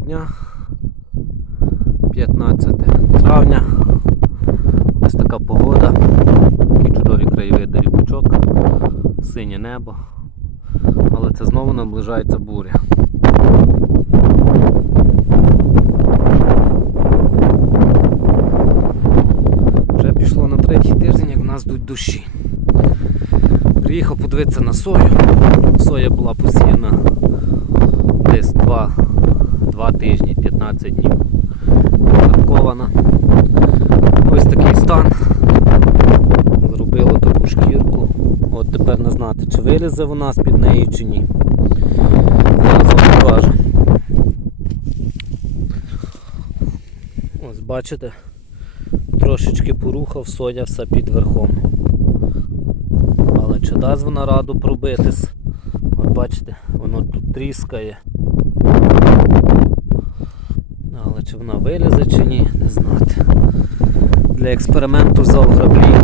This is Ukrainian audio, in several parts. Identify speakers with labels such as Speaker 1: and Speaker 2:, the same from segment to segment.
Speaker 1: дня. 15 травня. Ось така погода. Такі чудові краєвиди ріпачок, синє небо. Але це знову наближається буря. Вже пішло на третій тиждень, як в нас йдуть дощі. Приїхав подивитися на сою. Соя була посіяна десь 2, 2 тижні, 15 днів. Податкована. Ось такий стан. Зробило таку шкірку. От тепер не знати, чи вилізе вона з-під неї, чи ні. Зараз вам покажу. Ось бачите, трошечки порухав, соя все під верхом. Але чи дасть вона раду пробитись? От бачите, воно тут тріскає. Але чи вона вилізе чи ні, не знати. Для експерименту взяв граблі.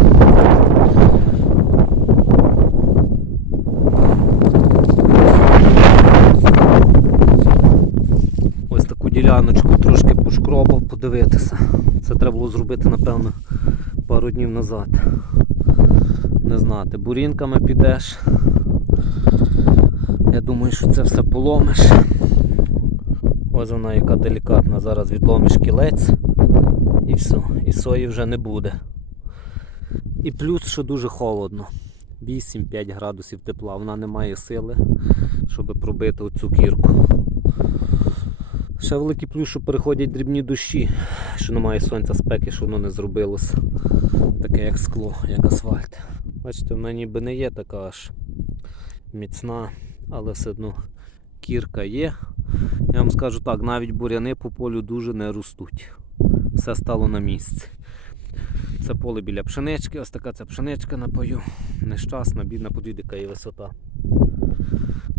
Speaker 1: Ось таку діляночку трошки пошкробав, подивитися. Це треба було зробити, напевно, пару днів назад. Не знати, бурінками підеш. Я думаю, що це все поломиш. Ось вона яка делікатна. Зараз відломиш кілець і все. І сої вже не буде. І плюс, що дуже холодно. 8-5 градусів тепла. Вона не має сили, щоб пробити оцю кірку. Ще великий плюс, що переходять дрібні дощі, що немає сонця спеки, що воно не зробилося. Таке як скло, як асфальт. Бачите, вона ніби не є така аж міцна, але все одно кірка є. Я вам скажу так, навіть буряни по полю дуже не ростуть. Все стало на місці. Це поле біля пшенички, ось така ця пшеничка на пою. Нещасна, бідна, подвідика і висота.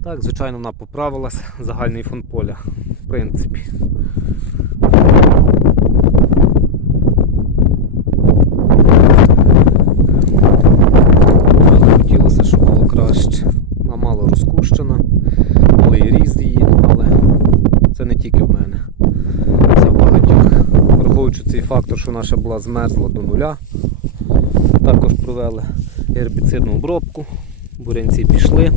Speaker 1: Так, звичайно, вона поправилась, загальний фон поля, в принципі. Але хотілося, щоб було краще. Вона мало розкущена, малий ріст її, ну, але це не тільки в мене. Це в багатьох. Враховуючи цей фактор, що наша була змерзла до нуля. Також провели гербіцидну обробку. Бурянці пішли.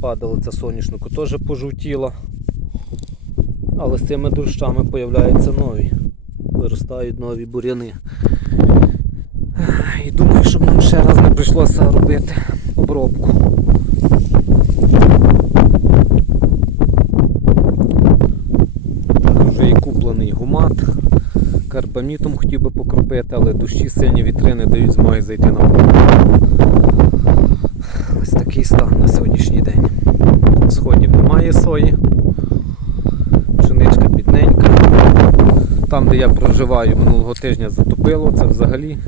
Speaker 1: Падалиця соняшнику теж пожовтіла. Але з цими дощами появляються нові. Виростають нові буряни. І думаю, щоб нам ще раз не прийшлося робити обробку. Вже і гумат. Карбамітом хотів би покропити, але дощі сильні вітри не дають змоги зайти на поле. Ось такий стан на сьогоднішній день. Сходів немає сої. Пшеничка бідненька. Там, де я проживаю, минулого тижня затопило, це взагалі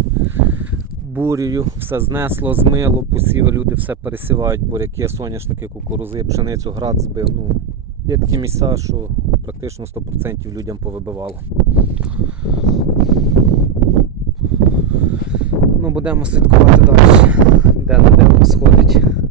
Speaker 1: бурею, все знесло, змило, посіви, люди все пересівають, буряки, соняшники, кукурузи, пшеницю, град збив. Ну, є такі місця, що практично 100% людям повибивало. Ну, будемо слідкувати далі, де на де сходить.